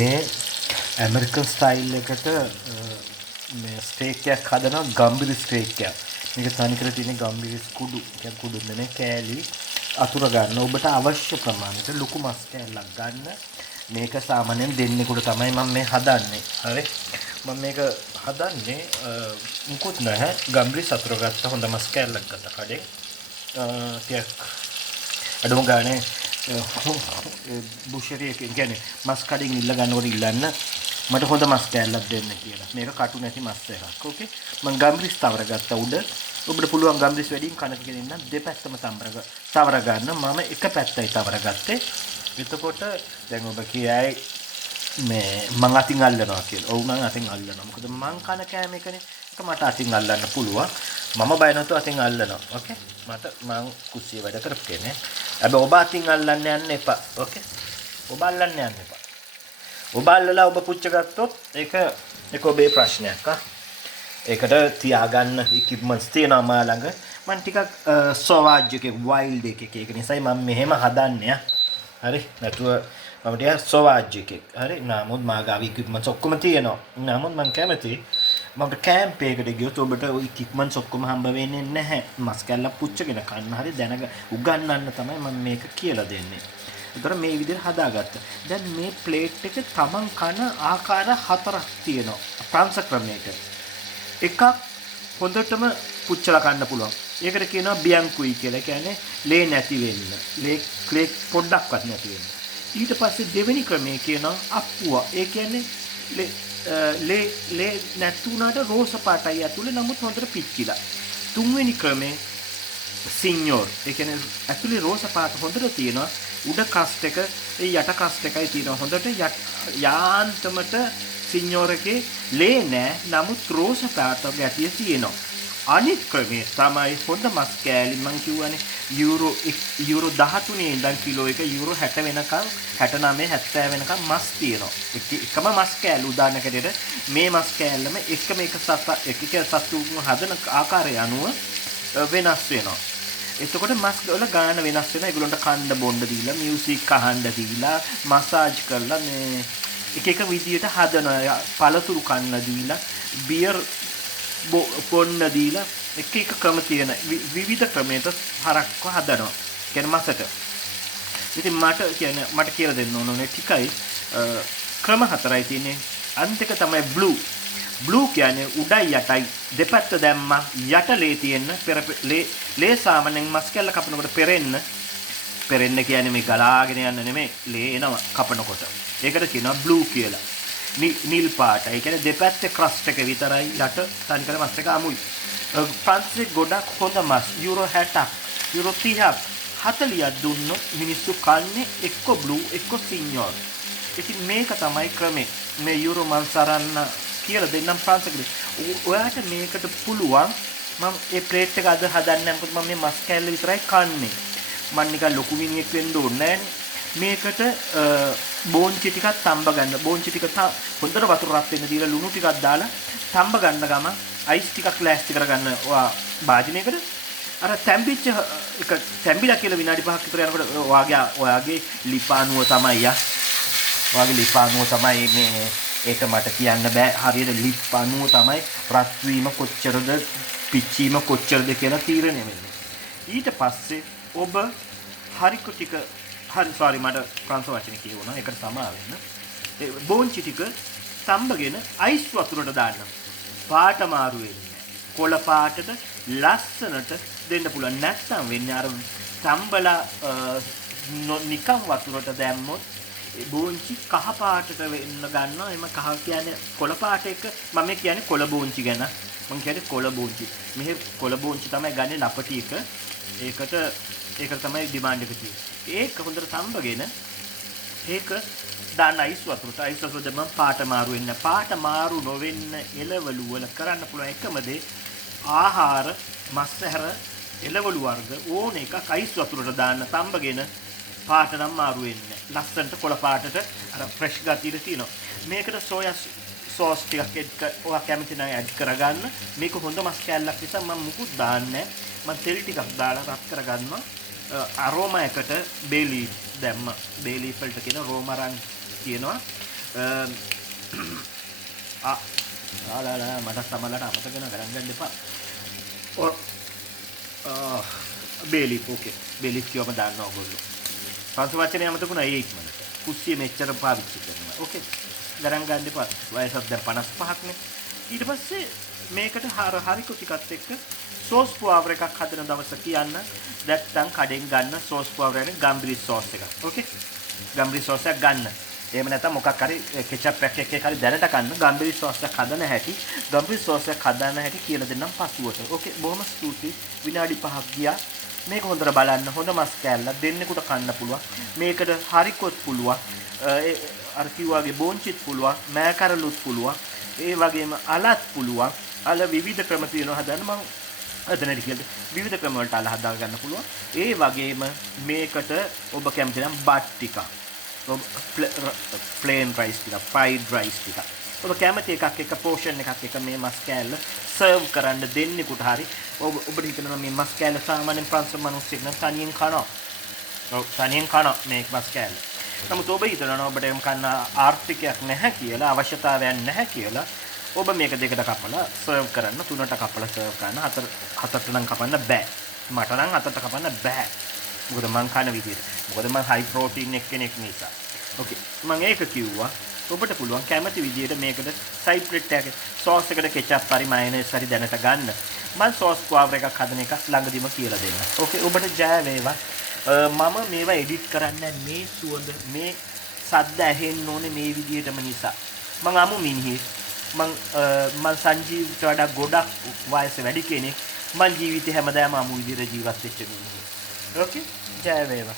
මේ American style එකට මේ ස්ටේක් එකක් හදනවා ගම්බිරි ස්ටේක් එකක්. මේක තනිකර තියෙන ගම්බිරි කුඩු. කියන්නේ කුඩු නෙමෙයි කෑලි අතුර ගන්න. ඔබට අවශ්‍ය ප්‍රමාණයට ලොකු මස් කෑල්ලක් ගන්න. මේක සාමාන්‍යයෙන් දෙන්නෙකුට තමයි මම මේ හදන්නේ. හරි. මම මේක හදන්නේ මුකුත් නැහැ. ගම්බිරි සතුර ගත්ත හොඳ මස් කෑල්ලක් ගත්ත කඩේ. ටිකක් අඩුම ගානේ බුෂරි එකෙන් කියන්නේ මස් කඩින් ඉල්ල ගන්නකොට ඉල්ලන්න මට හොඳ මස් කෑල්ලක් දෙන්න කියලා. මේක කටු නැති මස් එකක්. ඕකේ. මම ගම්රිස් තවර ගත්තා උඩ. ඔබට පුළුවන් ගම්රිස් වැඩියෙන් කන ටිකෙන් ඉන්න දෙපැත්තම තවර ගන්න. මම එක පැත්තයි තවර ගත්තේ. එතකොට දැන් ඔබ කියයි මේ මං අතින් අල්ලනවා කියලා. ඔව් මං අතින් අල්ලනවා. මොකද මං කන කෑම එකනේ. ඒක මට අතින් අල්ලන්න පුළුවන්. මම බය නැතුව අතින් අල්ලනවා. ඕකේ. මං කුස්සිය වැඩ කරපු කෙනෙක්. හැබැයි ඔබ අතින් අල්ලන්න යන්න එපා. ඕකේ. ඔබ අල්ලන්න යන්න එපා. ඔබ අල්ලලා ඔබ පුච්ච ගත්තොත් ඒක ඔබේ ප්‍රශ්නයක්. ඒකට තියාගන්න ඉක්විප්මන්ට්ස් තියෙනවා මා ළඟ. මම ටිකක් සෝවාජ් එකේ වයිල්ඩ් එකේ ඒක නිසායි මම මෙහෙම හදන්නේ. හරි. නැතුව මම ටිකක් සෝවාජ් එකේ. හරි. නමුත් මා ගාව ඉක්විප්මන්ට්ස් ඔක්කොම තියෙනවා. නමුත් මම කැමතියි මම කැම්ප් එකකට ගියොත් ඔබට ওই ඉක්විප්මන්ට්ස් ඔක්කොම හම්බ වෙන්නේ නැහැ. මස් කැල්ලක් පුච්චගෙන කන්න හරි උගන්නන්න තමයි මම මේක කියලා දෙන්නේ. ඒතර මේ විදිහට හදාගත්තා. දැන් මේ ප්ලේට් එක තමන් කන ආකාර 4ක් තියෙනවා. ප්‍රංශ ක්‍රමයක. එකක් හොඳටම පුච්චලා කන්න පුළුවන්. ඒකට කියනවා බියන්කුයි කියලා. කියන්නේ ලේ නැති වෙන්න. ලේ පොඩ්ඩක්වත් නැති වෙන්න. ඊට පස්සේ දෙවෙනි ක්‍රමය කියනවා අප්පුවා. ඒ කියන්නේ ලේ නැතුණාට රෝස පාටයි ඇතුලේ නමුත් හොඳට පිච්චිලා. තුන්වෙනි ක්‍රමේ සිඤ්ඤෝර්. ඒ කියන්නේ ඇතුලේ රෝස පාට හොඳට තියෙනවා. උඩ ක්‍රස්ට් එක ඒ යට ක්‍රස්ට් එකයි තියෙනවා. හොඳට යාන්තමට සිඤ්ඤෝර් එකේ ලේ නෑ නමුත් රෝස පාට ගැටිය තියෙනවා. අනිත් ක්‍රමේ තමයි හොඳ මස් කෑලි මං කියවනේ යූරෝ 13 ඉඳන් කිලෝ එක යූරෝ 60 වෙනකන් 69 70 වෙනකන් මස් තියෙනවා. එකම මස් කෑල්ල උදාහරණයකට මේ මස් කෑල්ලම එක සතු හදන ආකාරය අනුව වෙනස් වෙනවා. එතකොට මස් වල ගාන වෙනස් වෙනවා. ඒගොල්ලන්ට කන්න බොන්න දීලා මියුසික් අහන්න දීලා මසාජ් කරලා මේ එක විදියට හදනවා. පළතුරු කන්න දීලා බියර් බොන්න දීලා එක ක්‍රම තියෙන විවිධ ක්‍රමයකට හරක්ව හදනවා. කියන්නේ මසට. ඉතින් මට කියලා දෙන්න ඕනේ ටිකයි ක්‍රම 4යි තියෙන්නේ. අන්තික තමයි බ්ලූ. බ්ලූ කියන්නේ උඩයි යටයි දෙපැත්ත දැම්මා යට ලේ තියෙන ලේ සාමාන්‍යයෙන් මස් කැල්ල කපනකොට පෙරෙන්න කියන්නේ මේ ගලාගෙන යන්න නෙමෙයි ලේ එනවා කපනකොට. ඒකට කියනවා බ්ලූ කියලා. නිල් පාට. ඒ කියන්නේ දෙපැත්තේ ක්‍රස්ට් එක විතරයි යට තනිකර මස් එක අමුයි. ප්‍රංශේ ගොඩක් හොඳ මස් යූරෝ 60ක් යූරෝ 30ක් 40ක් දුන්නොත් මිනිස්සු කන්නේ එක්ක බ්ලූ එක්ක සිඤ්ඤෝර්. ඉතින් මේක තමයි ක්‍රමේ. මේ යූරෝ මන්සරන්න කියලා දෙන්නම් ප්‍රංශකදී. ඔයාට මේකට පුළුවන් මම මේ ප්ලේට් එක අද හදන්නේ මොකද මම මේ මස් කෑල්ල විතරයි කන්නේ. මම නිකන් ලොකු මිනිහෙක් වෙන්න ඕනේ මේකට බෝංචි ටිකක් තඹ ගන්න. බෝංචි ටික හොඳට වතුර රත් වෙන්න දීලා ලුණු ටිකක් දාලා තඹ ගන්න ගම අයිස් ටිකක් ලෑස්ති කරගන්න ඔයා භාජනයකට. අර තැම්බිච්ච එක තැම්බිලා කියලා විනාඩි 5ක් විතර යනකොට ඔයාගේ ලිපානුව තමයි ඔයාගේ ලිපානුව තමයි මේ ඒක මට කියන්න බෑ. හරියට ලිපානුව තමයි රත් වීම කොච්චරද පිච්චීම කොච්චරද කියලා තීරණය වෙන්නේ. ඊට පස්සේ ඔබ හරිකු ටික sorry මට ප්‍රංශ වචනේ කියවුණා. ඒකට සමා වෙන්න. ඒ බෝංචි ටික තඹගෙන අයිස් වතුරට දාන්න. පාට මාරු වෙන්නේ. කොළ පාටට ලස්සනට දෙන්න පුළුවන්. නැත්නම් වෙන්නේ අර තඹලා නිකන් වතුරට දැම්මොත් ඒ බෝංචි කහ පාටට වෙන්න ගන්නවා. එම කහ කියන්නේ කොළ පාට එක. මම කියන්නේ කොළ බෝංචි ගැන. මම කියන්නේ කොළ බෝංචි. මෙහෙ කොළ බෝංචි තමයි ගන්නේ ලපටි එක. ඒකට තමයි ඩිමාන්ඩ් එක තියෙන්නේ. ඒක හොඳට තඹගෙන ඒක දාන්න අයිස් වතුරට. අයිස් වතුර දැම්මම පාට මාරු වෙන්නේ නැහැ. පාට මාරු නොවෙන්න එළවලු වල කරන්න පුළුවන් එකම දේ ආහාර මස්සහැර එළවලු වර්ග ඕන එකක් අයිස් වතුරට දාන්න තඹගෙන පාට නම් මාරු වෙන්නේ නැහැ. ලස්සනට කොළ පාටට අර ෆ්‍රෙෂ් ගතිය තියෙනවා. මේකට සෝයා සෝස් ටිකක් ඔයා කැමති නම් ඇඩ් කරගන්න. මේක හොඳ මස් කෑල්ලක් නිසා මම මුකුත් දාන්නේ නැහැ. මම තෙල් ටිකක් දාලා රත් කරගන්නවා. අරෝමා එකට බේලි දැම්ම. බේලි වලට කියන රෝමරන් කියනවා. මට සමහරවිට අමතක වෙනවා ගණන් ගන්න එපා. ඔය බේලිප් ඕකේ. බේලිප් කියවම දාන්නවා ඔයගොල්ලෝ. පන්සු වචනේ අමතකුණා ඒ ඉක්මනට. කුස්සිය මෙච්චර පාවිච්චි කරනවා. ඕකේ. ගණන් ගන්න එපා. වයසක් දැන් 55ක් නේ. ඊට පස්සේ මේකට හරිකු ටිකත් එක්ක සෝස් පුවවර එකක් හදන දවස කියන්න. නැත්තම් කඩෙන් ගන්න සෝස් පුවවර එකේ ගම්බිරි සෝස් එකක්. ඕකේ. ගම්බිරි සෝස් එකක් ගන්න. එහෙම නැත්නම් මොකක් හරි කෙචප් එකක් එක්ක හරි දැනට කන්න ගම්බිරි සෝස් එකක් හදන හැටි ගම්බිරි සෝස් එකක් හදන හැටි කියලා දෙන්නම් පසුවට. ඕකේ බොහොම ස්තුතියි. විනාඩි 5ක් ගියා. මේක හොඳට බලන්න. හොඳ මස් කෑල්ලක් දෙන්නෙකුට කන්න පුළුවන්. මේකට හරිකොත් පුළුවන්. අර කිව්වාගේ බෝන්චිත් පුළුවන්. මෑකරලුත් පුළුවන්. ඒ වගේම අලත් පුළුවන්. අල විවිධ ක්‍රම තියෙනවා හදන්න මම හදන්න කියලා. විවිධ ක්‍රම වලට අල හදා ගන්න පුළුවන්. ඒ වගේම මේකට ඔබ කැමති නම් බත් ටිකක් plain rice ටික fried rice ටික ඔබ කැමති එකක් එක portion එකක් එක මේ මස් කෑල්ල serve කරන්න දෙන්නෙකුට හරි ඔබට හිතනවා මේ මස් කෑල්ල සාමාන්‍යයෙන් ප්‍රංශ මිනිස්සෙක් නම් තනියෙන් කනවා. ඔව් තනියෙන් කනවා මේ මස් කෑල්ල. නමුත් ඔබ හිතනවා ඔබට එම් කන්න ආර්ථිකයක් නැහැ කියලා අවශ්‍යතාවයක් නැහැ කියලා ඔබ මේක දෙකට කපලා serve කරන්න තුනට කපලා serve කරන්න හතරට නම් කපන්න බෑ. මට නම් හතරට කපන්න බෑ. මොකද මං කන විදියට. මොකද මං high protein එක්කෙනෙක් නිසා. ඕකේ. මම ඒක කිව්වා. ඔබට පුළුවන් කැමති විදියට මේකට side plate එකක sauce එකට ketchup හරි mayonnaise හරි දැනට ගන්න. මම sauce powder එකක් හදන එකක් ළඟදිම කියලා දෙන්න. ඕකේ. ඔබට ජය වේවා. මම මේවා edit කරන්න මේ සුවඳ මේ සද්ද ඇහෙන්න ඕනේ මේ විදියටම නිසා. මං අමු මිනිහෙක්. මං සංජීවිත වඩා ගොඩක් වයස වැඩි කෙනෙක්. මං ජීවිතේ හැමදාම අමු විදියට ජීවත් වෙච්ච මිනිහෙක්. ඕකේ. ජය වේවා.